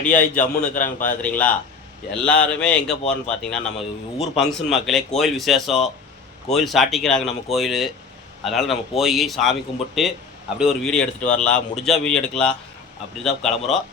ரெடியாகி ஜம்முன்னு இருக்கிறாங்க பார்க்குறீங்களா எல்லாருமே எங்கே போகிறோன்னு பார்த்தீங்கன்னா நம்ம ஊர் ஃபங்க்ஷன் மக்களே கோயில் விசேஷம் கோயில் சாட்டிக்கிறாங்க நம்ம கோயில். அதனால் நம்ம போய் சாமி கும்பிட்டு அப்படியே ஒரு வீடியோ எடுத்துகிட்டு வரலாம். முடிஞ்சால் வீடியோ எடுக்கலாம். அப்படி தான் கிளம்புறோம்.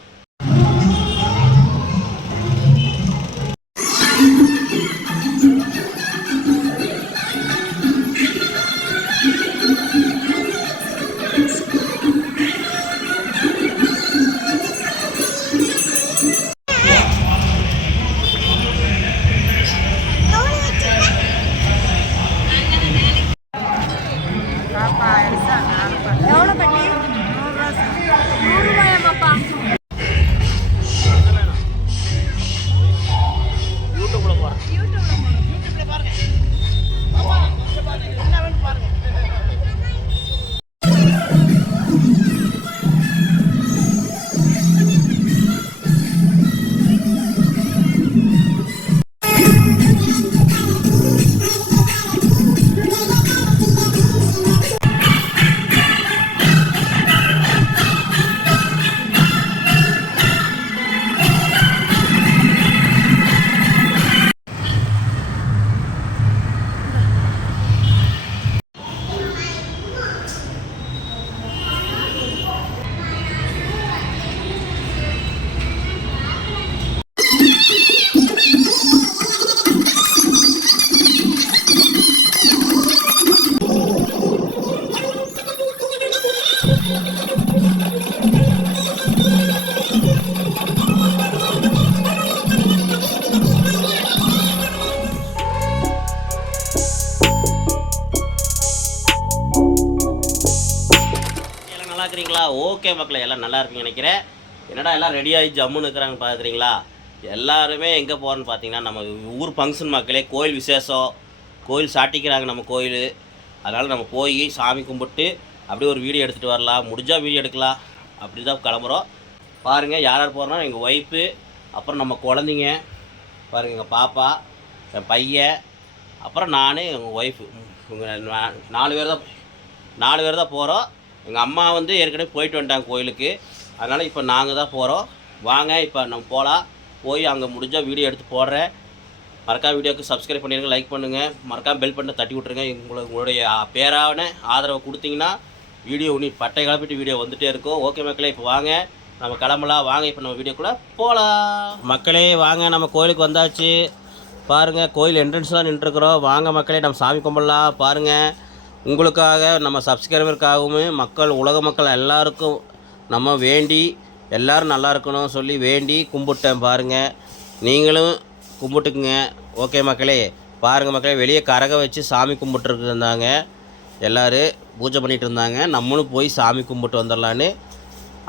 எல்லாம் நல்லா இருக்குன்னு நினைக்கிறேன். என்னடா எல்லாம் ரெடியாகி ஜம்முன்னு இருக்கிறாங்க பார்க்குறீங்களா எல்லாருமே எங்கே போகிறோன்னு பார்த்தீங்கன்னா நம்ம ஊர் ஃபங்க்ஷன் மக்களே கோயில் விசேஷம் கோயில் சாட்டிக்கிறாங்க நம்ம கோயில். அதனால் நம்ம போய் சாமி கும்பிட்டு அப்படியே ஒரு வீடியோ எடுத்துகிட்டு வரலாம். முடிஞ்சால் வீடியோ எடுக்கலாம். அப்படி தான் கிளம்புறோம். பாருங்கள் யார் யார் போகிறோன்னா எங்கள் ஒய்ஃபு அப்புறம் நம்ம குழந்தைங்க பாருங்கள் எங்கள் பாப்பா என் பையன் அப்புறம் நான் எங்கள் ஒய்ஃபு இவங்க நாலு பேர் தான் நாலு பேர் தான் போகிறோம் எங்கள் அம்மா வந்து ஏற்கனவே போயிட்டு வந்துட்டாங்க கோயிலுக்கு. அதனால் இப்போ நாங்கள் தான் போகிறோம் வாங்க இப்போ நம்ம போகலாம் போய் அங்கே முடிஞ்சால் வீடியோ எடுத்து போடுறேன். மறக்காம வீடியோக்கு சப்ஸ்கிரைப் பண்ணிடுங்க லைக் பண்ணுங்கள் மறக்காம பெல் பட்டனை தட்டி விட்ருங்க உங்களுக்கு உங்களுடைய பேரான ஆதரவை கொடுத்தீங்கன்னா வீடியோ உனி பட்டை கிளப்பிட்டு வீடியோ வந்துட்டே இருக்கும். ஓகே மக்களே இப்போ வாங்க. நம்ம கிளம்பலாம். வாங்க இப்போ நம்ம வீடியோக்குள்ளே போகலாம் மக்களே வாங்க. நம்ம கோயிலுக்கு வந்தாச்சு. பாருங்கள் கோயில் என்ட்ரன்ஸ் தான் நின்றுருக்குறோம் வாங்க மக்களே நம்ம சாமி கும்பிடலாம். பாருங்கள் உங்களுக்காக நம்ம சப்ஸ்கிரைபருக்காகவும் மக்கள் உலக மக்கள் எல்லாருக்கும் நம்ம வேண்டி எல்லாரும் நல்லா இருக்கணும்னு சொல்லி வேண்டி கும்பிட்டேன் பாருங்கள் நீங்களும் கும்பிட்டுக்குங்க. ஓகே மக்களே பாருங்கள் மக்களே வெளியே கரக வச்சு சாமி கும்பிட்டுருக்கு இருந்தாங்க. எல்லோரும் பூஜை பண்ணிகிட்டு இருந்தாங்க. நம்மளும் போய் சாமி கும்பிட்டு வந்துடலான்னு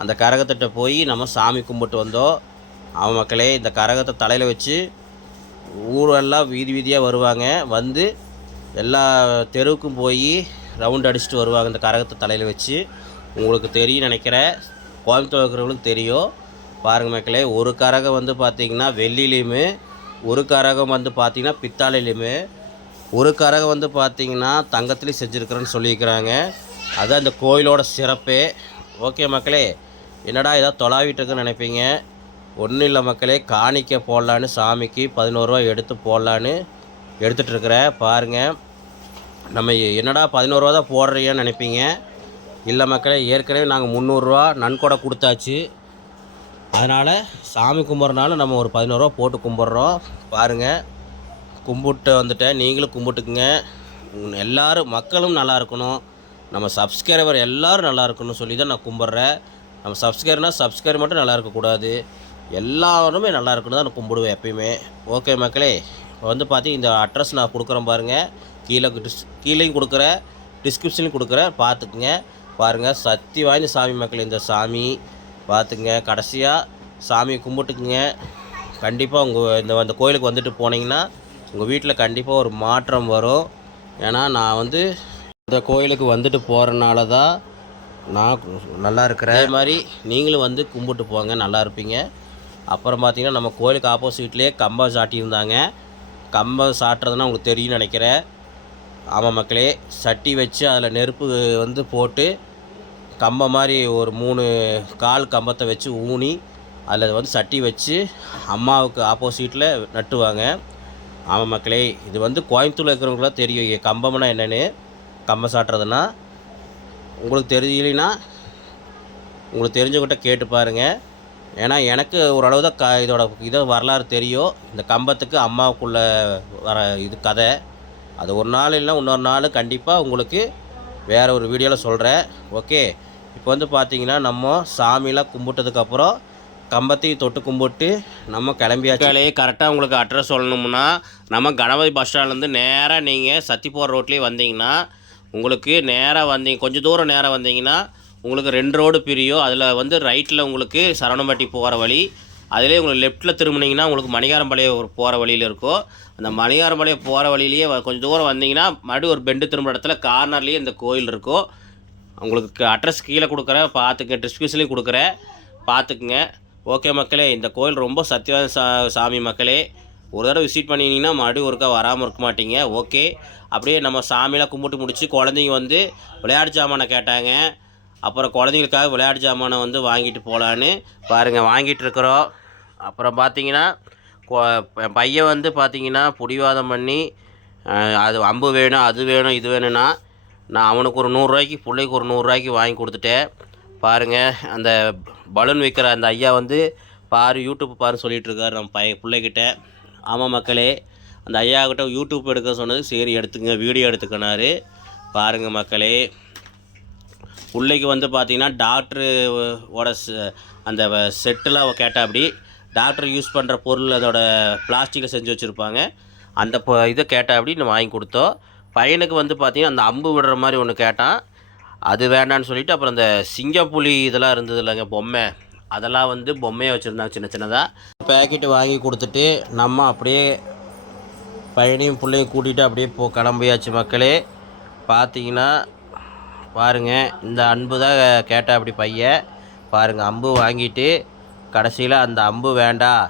அந்த கரகத்திட்ட போய் நம்ம சாமி கும்பிட்டு வந்தோம். அவன் மக்களே இந்த கரகத்தை தலையில் வச்சு ஊரெல்லாம் வீதி வீதியாக வருவாங்க. வந்து எல்லா தெருவுக்கும் போய் ரவுண்ட் அடிச்சுட்டு வருவாங்க இந்த கரகத்தை தலையில் வச்சு. உங்களுக்கு தெரியும் நினைக்கிறேன். கோயம்புத்தூர் இருக்கிறவங்களுக்கு தெரியும். பாருங்கள் மக்களே ஒரு கரகம் வந்து பார்த்திங்கன்னா வெள்ளிலையுமே ஒரு கரகம் வந்து பார்த்திங்கன்னா பித்தாளையிலையுமே ஒரு கரகம் வந்து பார்த்திங்கன்னா தங்கத்துலேயும் செஞ்சுருக்கிறேன்னு சொல்லியிருக்கிறாங்க. அதுதான் இந்த கோயிலோட சிறப்பே. ஓகே மக்களே என்னடா ஏதாவது தொலாவிட்டுருக்குன்னு நினைப்பீங்க? ஒன்றும் இல்லை மக்களே காணிக்க போடலான்னு சாமிக்கு பதினோருவா எடுத்து போடலான்னு எடுத்துகிட்டு இருக்கிறேன். பாருங்கள் நம்ம என்னடா பதினோருவா தான் போடுறீங்கன்னு நினைப்பீங்க? இல்லை மக்களே ஏற்கனவே நாங்கள் முந்நூறுரூவா நன்கொடை கொடுத்தாச்சு. அதனால் சாமி கும்பிட்றனால நம்ம ஒரு பதினோருவா போட்டு கும்பிட்றோம். பாருங்கள் கும்பிட்டு வந்துட்டேன். நீங்களும் கும்பிட்டுக்குங்க. எல்லோரும் எல்லாரும் மக்களும் நல்லா இருக்கணும். நம்ம சப்ஸ்கிரைபர் எல்லோரும் நல்லா இருக்கணும்னு சொல்லி தான் நான் கும்பிட்றேன். நம்ம சப்ஸ்கிரைபர்னால் சப்ஸ்கிரைபர் மட்டும் நல்லா இருக்கக்கூடாது. எல்லாருமே நல்லா இருக்கணும் தான் நான் கும்பிடுவேன் எப்பயுமே. ஓகே மக்களே இப்போ வந்து பார்த்தீங்க இந்த அட்ரஸ் நான் கொடுக்குறேன் பாருங்கள் கீழே டிஸ் கீழேயும் கொடுக்குறேன் டிஸ்கிரிப்ஷன்லையும் கொடுக்குறேன் பார்த்துக்குங்க. பாருங்கள் சக்தி வாய்ந்த சாமி மக்கள் இந்த சாமி. பார்த்துக்குங்க கடைசியாக சாமியை கும்பிட்டுக்குங்க. கண்டிப்பாக உங்கள் இந்த அந்த கோயிலுக்கு வந்துட்டு போனீங்கன்னா உங்கள் வீட்டில் கண்டிப்பாக ஒரு மாற்றம் வரும். ஏன்னா நான் வந்து இந்த கோயிலுக்கு வந்துட்டு போகிறனால தான் நான் நல்லா இருக்கிறேன். அதே மாதிரி நீங்களும் வந்து கும்பிட்டு போங்க நல்லா இருப்பீங்க. அப்புறம் பார்த்தீங்கன்னா நம்ம கோயிலுக்கு ஆப்போசிட்லேயே கம்பம் சாட்டியிருந்தாங்க. கம்பம் சாட்டுறதுன்னா உங்களுக்கு தெரியும்னு நினைக்கிறேன். ஆமாம் மக்களே சட்டி வச்சு அதில் நெருப்பு வந்து போட்டு கம்பம் மாதிரி ஒரு மூணு கால் கம்பத்தை வச்சு ஊனி அதில் வந்து சட்டி வச்சு அம்மாவுக்கு ஆப்போசிட்டில் நட்டுவாங்க. ஆமாம் மக்களே இது வந்து கோயம்புத்தூரில் இருக்கிறவங்களுக்குலாம் தெரியும். இங்க கம்பம்னா என்னென்னு கம்பம் சாட்டுறதுன்னா. உங்களுக்கு தெரியலைன்னா உங்களுக்கு தெரிஞ்சவங்ககிட்ட கேட்டு பாருங்கள் ஏன்னா எனக்கு ஓரளவு தான் க இதோட இதை வரலாறு தெரியும். இந்த கம்பத்துக்கு அம்மாவுக்குள்ள வர இது கதை. அது ஒரு நாள் இல்லை இன்னொரு நாள் கண்டிப்பாக உங்களுக்கு வேறு ஒரு வீடியோவில் சொல்கிறேன் ஓகே இப்போ வந்து பார்த்திங்கன்னா நம்ம சாமியெலாம் கும்பிட்டதுக்கப்புறம் கம்பத்தையும் தொட்டு கும்பிட்டு நம்ம கிளம்பியாச்சாலே கரெக்டாக உங்களுக்கு அட்ரஸ் சொல்லணும்னா நம்ம கணபதி பஸ் ஸ்டாண்ட்லேருந்து நேராக நீங்கள் சத்திப்போர் ரோட்லேயே வந்தீங்கன்னா உங்களுக்கு நேராக வந்தீங்க கொஞ்சம் தூரம் நேராக வந்தீங்கன்னா உங்களுக்கு ரெண்டு ரோடு பிரியும். அதில் வந்து ரைட்டில் உங்களுக்கு சரவணம்பட்டி போகிற வழி அதிலே உங்களுக்கு லெஃப்ட்டில் திரும்பினீங்கன்னா உங்களுக்கு மணிகாரம்பாளையம் ஒரு போகிற வழியில் இருக்கும். அந்த மணிகாரம்பாளையம் போகிற வழியிலேயே கொஞ்சம் தூரம் வந்தீங்கன்னா மறுபடியும் ஒரு பெண்டு திரும்ப இடத்துல கார்னர்லேயே இந்த கோயில் இருக்கும். உங்களுக்கு அட்ரஸ் கீழே கொடுக்குறேன். பார்த்துக்க டிஸ்கிரிப்ஷன்லேயும் கொடுக்குறேன். பார்த்துக்குங்க. ஓகே மக்களே இந்த கோயில் ரொம்ப சத்தியவாத சா சாமி மக்களே. ஒரு தடவை விசிட் பண்ணினீங்கன்னா மறுபடியும் ஒருக்கா வராமல் இருக்க மாட்டீங்க. ஓகே அப்படியே நம்ம சாமியெலாம் கும்பிட்டு முடிச்சு குழந்தைங்க வந்து விளையாட்டு சாமானை கேட்டாங்க. அப்புறம் குழந்தைங்களுக்காக விளையாட்டு ஜாமானை வந்து வாங்கிட்டு போகலான்னு பாருங்கள் வாங்கிட்டு இருக்கிறோம் அப்புறம் பார்த்தீங்கன்னா என் பையன் வந்து பார்த்தீங்கன்னா பிடிவாதம் பண்ணி அது அம்பு வேணும் அது வேணும் இது வேணும்னா நான் அவனுக்கு ஒரு நூறுரூவாய்க்கு பிள்ளைக்கு ஒரு நூறுரூவாய்க்கு வாங்கி கொடுத்துட்டேன். பாருங்கள் அந்த பலூன் விற்கிற அந்த ஐயா வந்து பாரு யூடியூப் பாரு சொல்லிகிட்டு இருக்காரு நம்ம பைய பிள்ளைக்கிட்ட ஆமாம் மக்களே அந்த ஐயா கிட்ட யூடியூப் எடுக்க சொன்னது சரி எடுத்துங்க வீடியோ எடுத்துக்கினாரு. பாருங்கள் மக்களே. பிள்ளைக்கு வந்து பார்த்தீங்கன்னா டாக்டரு ஓட ச- அந்த செட்டெலாம் கேட்டால் அப்படி டாக்டர் யூஸ் பண்ணுற பொருள் அதோட பிளாஸ்டிக்கில் செஞ்சு வச்சுருப்பாங்க. அந்த ப இதை கேட்டால் அப்படி நம்ம வாங்கி கொடுத்தோம். பையனுக்கு வந்து பார்த்தீங்கன்னா அந்த அம்பு விடுற மாதிரி ஒன்று கேட்டான். அது வேண்டான்னு சொல்லிட்டு அப்புறம் அந்த சிங்கப்புலி இதெல்லாம் இருந்தது இல்லைங்க பொம்மை. அதெல்லாம் வந்து பொம்மையை வச்சுருந்தாங்க சின்ன சின்னதாக பேக்கெட்டு வாங்கி கொடுத்துட்டு நம்ம அப்படியே பையனையும் பிள்ளையும் கூட்டிகிட்டு அப்படியே போ கிளம்பியாச்சு மக்களே. பார்த்தீங்கன்னா பாருங்கள் இந்த அன்பு தான் கேட்டால் அப்படி பையன். பாருங்கள் அம்பு வாங்கிட்டு கடைசியில் அந்த அம்பு வேண்டாம்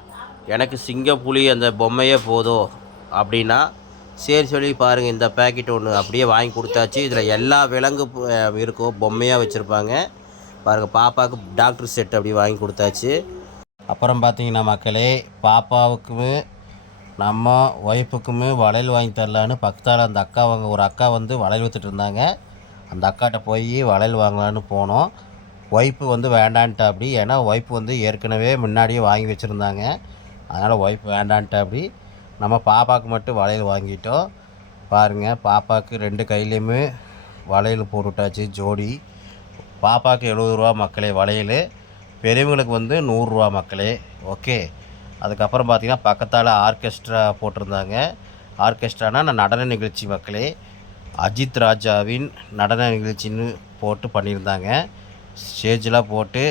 எனக்கு சிங்கப்புலி அந்த பொம்மையே போதும் அப்படின்னா சரி சொல்லி பாருங்கள் இந்த பேக்கெட் ஒன்று அப்படியே வாங்கி கொடுத்தாச்சு. இதில் எல்லா விலங்கு இருக்கும் பொம்மையாக வச்சுருப்பாங்க. பாருங்கள் பாப்பாவுக்கு டாக்டர் செட் அப்படி வாங்கி கொடுத்தாச்சு. அப்புறம் பார்த்தீங்கன்னா மக்களே பாப்பாவுக்குமே நம்ம ஒய்ஃபுக்குமே வளையல் வாங்கி தரலான்னு பக்கத்தால் அந்த அக்கா அவங்க ஒரு அக்கா வந்து வளையல் வித்துட்டு இருந்தாங்க. அந்த அக்காட்ட போய் வளையல் வாங்கலான்னு போனோம். ஒய்ப்பு வந்து வேண்டான்ட்டா அப்படி ஏன்னா ஒய்ப்பு வந்து ஏற்கனவே முன்னாடியே வாங்கி வச்சுருந்தாங்க. அதனால் ஒய்ப்பு வேண்டான்ட்டா அப்படி நம்ம பாப்பாவுக்கு மட்டும் வளையல் வாங்கிட்டோம். பாருங்கள் பாப்பாவுக்கு ரெண்டு கையிலையுமே வளையல் போட்டுட்டாச்சு ஜோடி. பாப்பாவுக்கு எழுபது ரூபா மக்களே வளையல். பெரியவங்களுக்கு வந்து நூறுரூவா மக்களே ஓகே. அதுக்கப்புறம் பார்த்திங்கன்னா பக்கத்தால் ஆர்கெஸ்ட்ரா போட்டிருந்தாங்க. ஆர்கெஸ்ட்ரானா நான் நடன நிகழ்ச்சி மக்களே. அஜித் ராஜாவின் நடன நிகழ்ச்சின்னு போட்டு பண்ணியிருந்தாங்க. ஸ்டேஜெலாம் போட்டு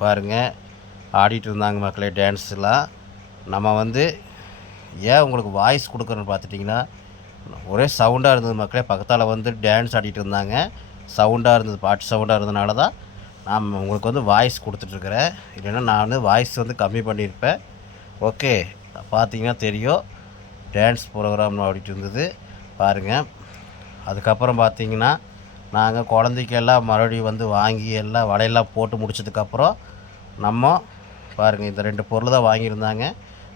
பாருங்கள் ஆடிட்டு இருந்தாங்க மக்களே டான்ஸ்லாம். நம்ம வந்து ஏன் உங்களுக்கு வாய்ஸ் கொடுக்குறேன்னு பார்த்துட்டிங்கன்னா ஒரே சவுண்டாக இருந்தது மக்களே. பக்கத்தால் வந்து டான்ஸ் ஆடிட்டு இருந்தாங்க. சவுண்டாக இருந்தது பாட்டு சவுண்டாக இருந்ததுனால தான் நான் உங்களுக்கு வந்து வாய்ஸ் கொடுத்துட்ருக்குறேன். இல்லைன்னா நான் வந்து வாய்ஸ் வந்து கம்மி பண்ணியிருப்பேன். ஓகே பார்த்தீங்கன்னா தெரியும். டான்ஸ் ப்ரோக்ராம் ஆடிட்டு இருந்தது. பாருங்கள் அதுக்கப்புறம் பார்த்திங்கன்னா நாங்கள் குழந்தைக்கெல்லாம் மறுபடியும் வந்து வாங்கி எல்லாம் வலையெல்லாம் போட்டு முடிச்சதுக்கப்புறம் நம்ம பாருங்கள் இந்த ரெண்டு பொருள் தான் வாங்கியிருந்தாங்க.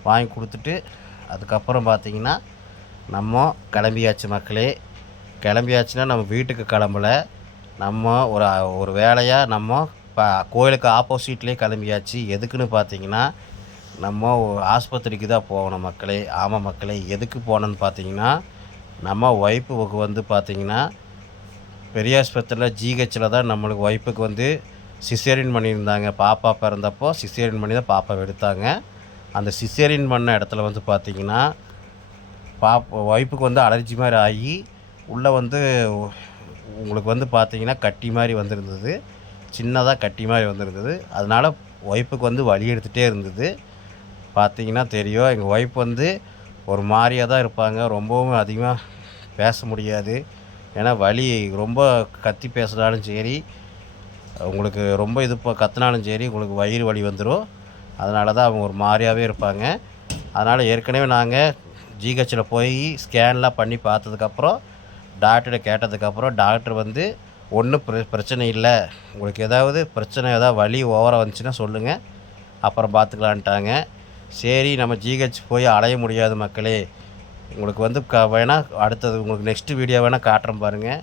வாங்கி கொடுத்துட்டு அதுக்கப்புறம் பார்த்திங்கன்னா நம்ம கிளம்பியாச்சு மக்களே. கிளம்பியாச்சுன்னா நம்ம வீட்டுக்கு கிளம்பல. நம்ம ஒரு ஒரு வேலையாக நம்ம இப்போ கோயிலுக்கு ஆப்போசிட்லேயே கிளம்பியாச்சு. எதுக்குன்னு பார்த்தீங்கன்னா நம்ம ஆஸ்பத்திரிக்கு தான் போகணும் மக்களே. ஆமாம் மக்களே எதுக்கு போனோன்னு பார்த்தீங்கன்னா நம்ம ஒய்ஃபுக்கு வந்து பார்த்திங்கன்னா பெரியாஸ்பத்திரியில் ஜிஹெச்சில் தான் நம்மளுக்கு ஒய்ஃபுக்கு வந்து சிசேரியன் பண்ணியிருந்தாங்க. பாப்பா பிறந்தப்போ சிசேரியன் பண்ணி தான் பாப்பா எடுத்தாங்க. அந்த சிசேரியன் பண்ண இடத்துல வந்து பார்த்திங்கன்னா பாப் ஒய்ஃபுக்கு வந்து அலர்ஜி மாதிரி ஆகி உள்ளே வந்து உங்களுக்கு வந்து பார்த்திங்கன்னா கட்டி மாதிரி வந்திருந்தது. சின்னதாக கட்டி மாதிரி வந்திருந்தது. அதனால் ஒய்ஃபுக்கு வந்து வழி எடுத்துகிட்டே இருந்தது. பார்த்தீங்கன்னா தெரியும். எங்கள் ஒய்ஃப் வந்து ஒரு மாதிரியாக தான் இருப்பாங்க. ரொம்பவும் அதிகமாக பேச முடியாது. ஏன்னா வலி ரொம்ப கத்தி பேசினாலும் சரி உங்களுக்கு ரொம்ப இது இப்போ கத்தினாலும் சரி உங்களுக்கு வயிறு வலி வந்துடும் அதனால தான் அவங்க ஒரு மாதிரியாகவே இருப்பாங்க. அதனால் ஏற்கனவே நாங்கள் ஜிஹெச்சில் போய் ஸ்கேன்லாம் பண்ணி பார்த்ததுக்கப்புறம் டாக்டர்கிட்ட கேட்டதுக்கப்புறம் டாக்டர் வந்து ஒன்றும் பிர பிரச்சனை இல்லை. உங்களுக்கு ஏதாவது பிரச்சனை ஏதாவது வலி ஓவராக வந்துச்சுன்னா சொல்லுங்கள் அப்புறம் பார்த்துக்கலான்ட்டாங்க. சரி நம்ம ஜிஹெச் போய் அலைய முடியாது மக்களே. உங்களுக்கு வந்து க வேணால் அடுத்தது உங்களுக்கு நெக்ஸ்ட்டு வீடியோ வேணால் காட்டுறேன் பாருங்கள்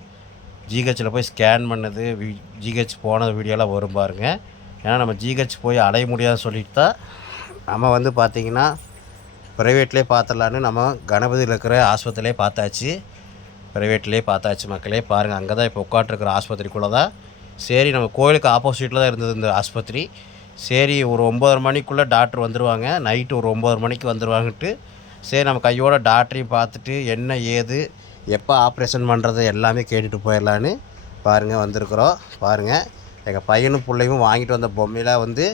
ஜிஹெச்சில் போய் ஸ்கேன் பண்ணது வி ஜிஹெச் போன வீடியோலாம் வரும் பாருங்கள் ஏன்னா நம்ம ஜிஹெச் போய் அலைய முடியாதுன்னு சொல்லிட்டு தான் நம்ம வந்து பார்த்திங்கன்னா ப்ரைவேட்லேயே பார்த்துடலான்னு நம்ம கணபதியில் இருக்கிற ஆஸ்பத்திரியிலே பார்த்தாச்சு ப்ரைவேட்லேயே பார்த்தாச்சு மக்களே. பாருங்கள் அங்கே தான் இப்போ உட்காண்ட்ருக்கிற ஆஸ்பத்திரிக்குள்ளே தான் சரி நம்ம கோயிலுக்கு ஆப்போசிட்டில் தான் இருந்தது இந்த ஆஸ்பத்திரி. சரி ஒரு ஒம்பதரை மணிக்குள்ளே டாக்டர் வந்துடுவாங்க நைட்டு ஒரு ஒம்பது மணிக்கு வந்துடுவாங்கன்ட்டு சரி நம்ம கையோட டாக்டரையும் பார்த்துட்டு என்ன ஏது எப்போ ஆப்ரேஷன் பண்ணுறது எல்லாமே கேட்டுட்டு போயிடலான்னு பாருங்கள் வந்திருக்குறோம். பாருங்கள் எங்கள் பையனும் பிள்ளையும் வாங்கிட்டு வந்த பொம்மையெல்லாம் வந்து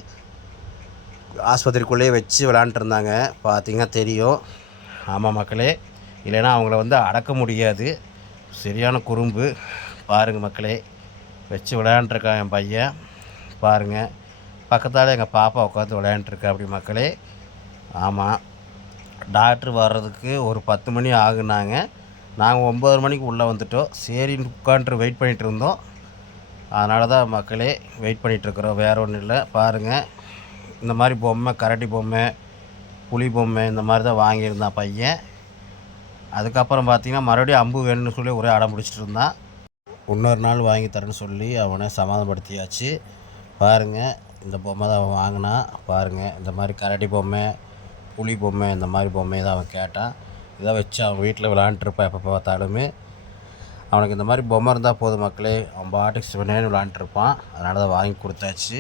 ஆஸ்பத்திரிக்குள்ளேயே வச்சு விளாண்டுருந்தாங்க பார்த்திங்கன்னா பார்த்தீங்கன்னா தெரியும். ஆமாம் மக்களே இல்லைன்னா அவங்கள வந்து அடக்க முடியாது. சரியான குறும்பு. பாருங்கள் மக்களே வச்சு விளையாண்டுருக்கான் என் பையன். பாருங்கள் பக்கத்தால் எங்கள் பாப்பா உட்காந்து விளையாண்டுருக்கு அப்படி மக்களே. ஆமாம் டாக்டர் வர்றதுக்கு ஒரு பத்து மணி ஆகுனாங்க. நாங்கள் ஒம்பது மணிக்கு உள்ளே வந்துட்டோம். சரின்னு உட்காந்துட்டு வெயிட் பண்ணிகிட்டு இருந்தோம். அதனால தான் மக்களே வெயிட் பண்ணிகிட்ருக்குறோம் வேறு ஒன்றும் இல்லை. பாருங்கள் இந்த மாதிரி பொம்மை கரடி பொம்மை புலி பொம்மை இந்த மாதிரி தான் வாங்கியிருந்தான் பையன். அதுக்கப்புறம் பார்த்திங்கன்னா மறுபடியும் அம்பு வேணும்னு சொல்லி ஒரே அடம் பிடிச்சிட்டு இருந்தான். இன்னொரு நாள் வாங்கி தரேன்னு சொல்லி அவனை சமாதானப்படுத்தியாச்சு. பாருங்கள் இந்த பொம்மை தான் அவன் வாங்கினான் பாருங்கள் இந்த மாதிரி கரடி பொம்மை புலி பொம்மை இந்த மாதிரி பொம்மை தான் அவன் கேட்டான். இதை வச்சு அவன் வீட்டில் விளாண்டுருப்பான் எப்போ பார்த்தாலுமே. அவனுக்கு இந்த மாதிரி பொம்மை இருந்தால் போதும் மக்களே. அவன் பாட்டுக்கு சிவனேன்னு விளாண்டுருப்பான் அதனால தான் வாங்கி கொடுத்தாச்சு.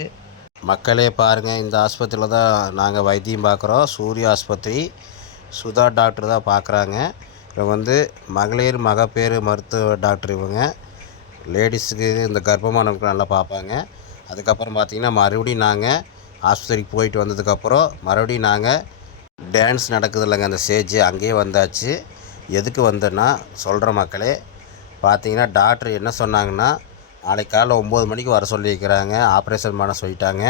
மக்களே பாருங்கள் இந்த ஆஸ்பத்திரியில் தான் நாங்கள் வைத்தியம் பார்க்குறோம். சூரிய ஆஸ்பத்திரி சுதா டாக்டர் தான் பார்க்குறாங்க. இவங்க வந்து மகளிர் மகப்பேறு மருத்துவ டாக்டர் இவங்க. லேடிஸுக்கு இந்த கர்ப்பமானவங்களுக்கு நல்லா பார்ப்பாங்க. அதுக்கப்புறம் பார்த்திங்கன்னா மறுபடியும் நாங்கள் ஆஸ்பத்திரிக்கு போயிட்டு வந்ததுக்கப்புறம் மறுபடியும் நாங்கள் டான்ஸ் நடக்குது இல்லைங்க அந்த ஸ்டேஜ் அங்கேயே வந்தாச்சு. எதுக்கு வந்தேன்னா சொல்கிற மக்களே பார்த்தீங்கன்னா டாக்டர் என்ன சொன்னாங்கன்னா நாளைக்கு காலைல ஒம்பது மணிக்கு வர சொல்லியிருக்கிறாங்க. ஆப்ரேஷன் பண்ண சொல்லிட்டாங்க.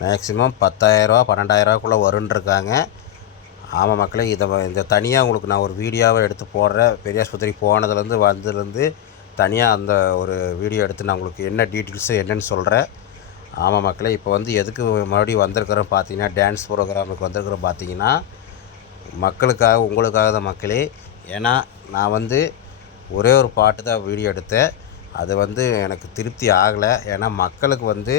மேக்ஸிமம் பத்தாயிரரூவா பன்னெண்டாயிரரூவாக்குள்ளே வருன்ருக்காங்க ஆமாம் மக்களே இதை இந்த தனியாக உங்களுக்கு நான் ஒரு வீடியோவை எடுத்து போடுறேன். பெரிய போனதுலேருந்து வந்ததுலேருந்து தனியாக அந்த ஒரு வீடியோ எடுத்து நான் உங்களுக்கு என்ன டீட்டெயில்ஸு என்னென்னு சொல்கிறேன் ஆமாம் மக்களே இப்போ வந்து எதுக்கு மறுபடியும் வந்திருக்கிறோம் பார்த்தீங்கன்னா டான்ஸ் ப்ரோக்ராமுக்கு வந்திருக்கிறோம் பார்த்தீங்கன்னா மக்களுக்காக உங்களுக்காக தான் மக்களே. ஏன்னா நான் வந்து ஒரே ஒரு பாட்டு தான் வீடியோ எடுத்தேன். அது வந்து எனக்கு திருப்தி ஆகலை. ஏன்னா மக்களுக்கு வந்து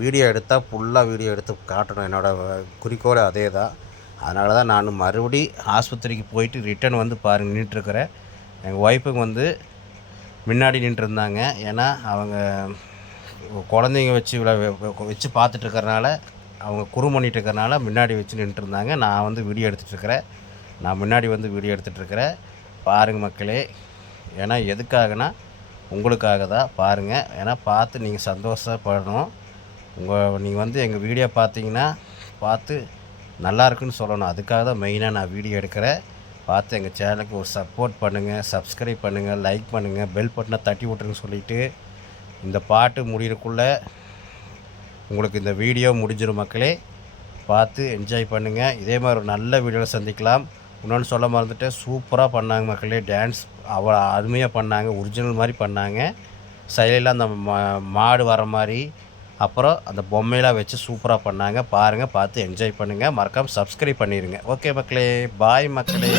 வீடியோ எடுத்தால் ஃபுல்லாக வீடியோ எடுத்து காட்டணும். என்னோடய குறிக்கோள் அதே தான் அதனால தான் நான் மறுபடி ஆஸ்பத்திரிக்கு போயிட்டு ரிட்டர்ன் வந்து பாருங்க நின்றுட்டுருக்கிறேன் எங்கள் ஒய்ஃபுக்கு வந்து முன்னாடி நின்றுருந்தாங்க ஏன்னா அவங்க குழந்தைங்க வச்சு வச்சு பார்த்துட்ருக்கறனால அவங்க குறு பண்ணிட்டு முன்னாடி வச்சு நின்றுருந்தாங்க. நான் வந்து வீடியோ எடுத்துகிட்ருக்கிறேன் நான் முன்னாடி வந்து வீடியோ எடுத்துகிட்ருக்கிறேன் பாருங்கள் மக்களே. ஏன்னா எதுக்காகனா உங்களுக்காக தான். பாருங்கள் ஏன்னா பார்த்து நீங்கள் சந்தோஷப்படணும். உங்கள் நீங்கள் வந்து எங்கள் வீடியோ பார்த்தீங்கன்னா பார்த்து நல்லா இருக்குன்னு சொல்லணும். அதுக்காக தான் மெயினாக நான் வீடியோ எடுக்கிறேன். பார்த்து எங்கள் சேனலுக்கு ஒரு சப்போர்ட் பண்ணுங்கள் சப்ஸ்கிரைப் பண்ணுங்கள் லைக் பண்ணுங்கள் பெல் பட்டனை தட்டி விட்ருன்னு சொல்லிவிட்டு இந்த பாட்டு முடியறக்குள்ளே உங்களுக்கு இந்த வீடியோ முடிஞ்சிடும் மக்களே. பார்த்து என்ஜாய் பண்ணுங்கள் இதே மாதிரி ஒரு நல்ல வீடியோவில் சந்திக்கலாம். இன்னொன்று சொல்ல மறந்துட்டு சூப்பராக பண்ணாங்க மக்களே. டான்ஸ் அவ்வளோ அருமையாக பண்ணாங்க. ஒரிஜினல் மாதிரி பண்ணாங்க. சைடில் அந்த மா மாடு வர மாதிரி. அப்புறம் அந்த பொம்மையெல்லாம் வச்சு சூப்பராக பண்ணாங்க. பாருங்கள் பார்த்து என்ஜாய் பண்ணுங்கள் மறக்காமல் சப்ஸ்கிரைப் பண்ணிடுங்க ஓகே மக்களே. பாய் மக்களே.